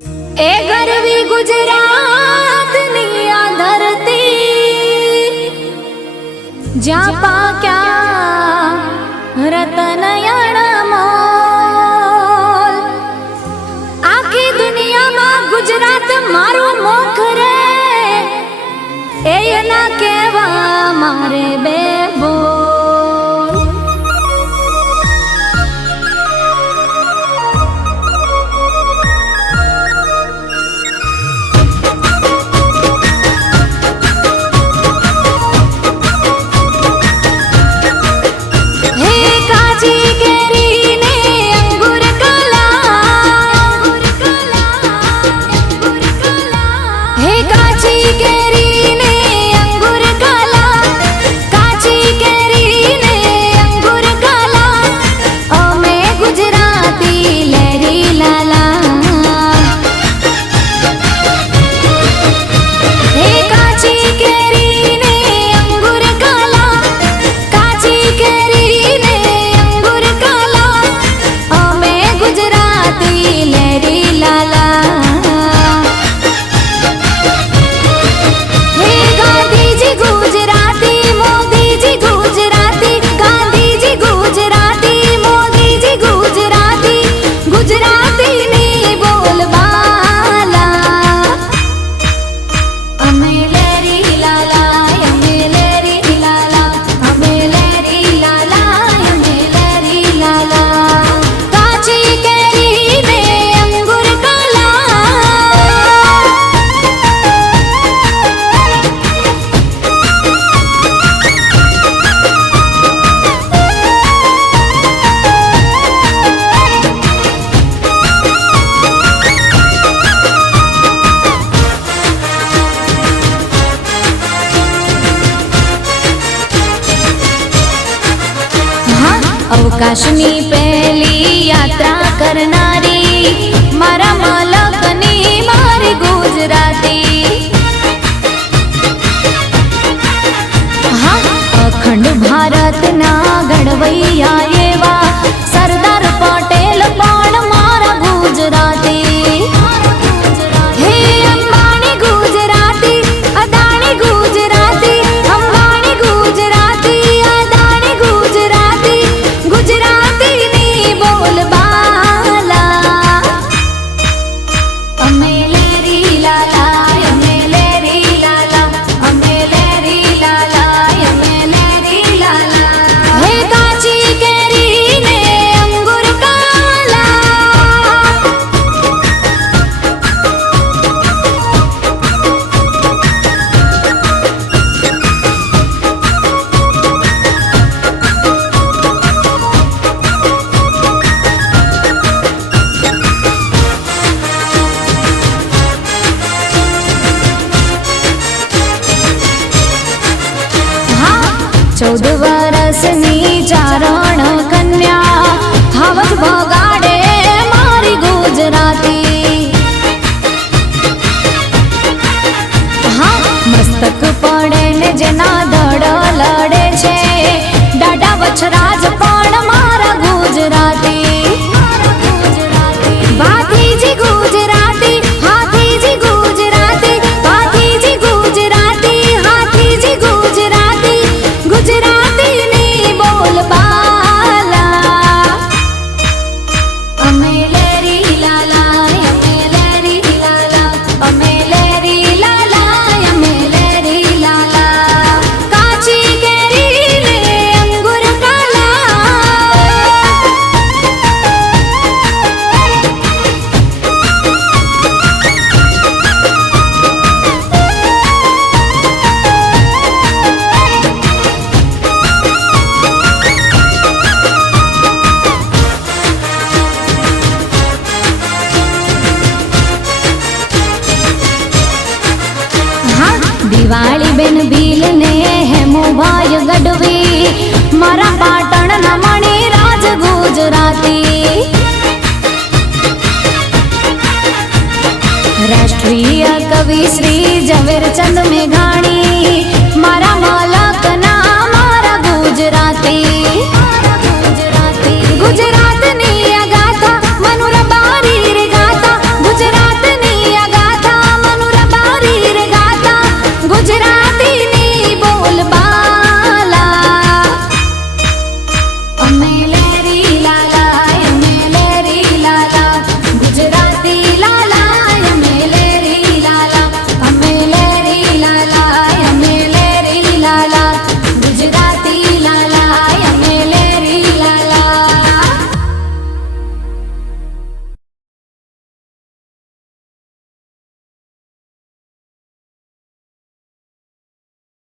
ए गरवी गुजरात निया धरती ज्या पाक्या रतन मोल आखी दुनिया में गुजरात मारू मोख रे ए ना केवा मारे बेबो अवकाशनी पहली यात्रा करनारी मारा मलकनी मारी गुजराती हाँ अखंड भारत ना घड़वैया एवा सरदार पटेल पण मारा गुजराती हे अंबानी गुजराती अदानी गुजराती अंबानी गुजराती अदानी गुजराती गुजराती नी बोल बाला अमेलेरी लाला अमेलेरी लाला अमेलेरी लाला अमेलेरी लाला हे काची केरी ने अंगूर काला हाँ 14 वर्षनी चारण कन्या हावज बगाड़े मारी गुजराती हाँ मस्तक पड़े ने जेना धड़ लड़े छे डाडा वछराज पण मारा गुजराती भातीजी गुजराती हाथीजी गुजराती भातीजी गुजराती हाथीजी गुजराती गुजराती नी बोल बाला अमेलेरी लाला अमेलेरी लाला अमेलेरी लाला अमेलेरी लाला काची केरी ने अंगूर काला हाँ दिवाળી बेन भील ने हेमो भाई गढ़वी मारा पाटण न मणि राज गुजराती राष्ट्रीय कवि श्री झवेरचंद मेघाणी मारा मौला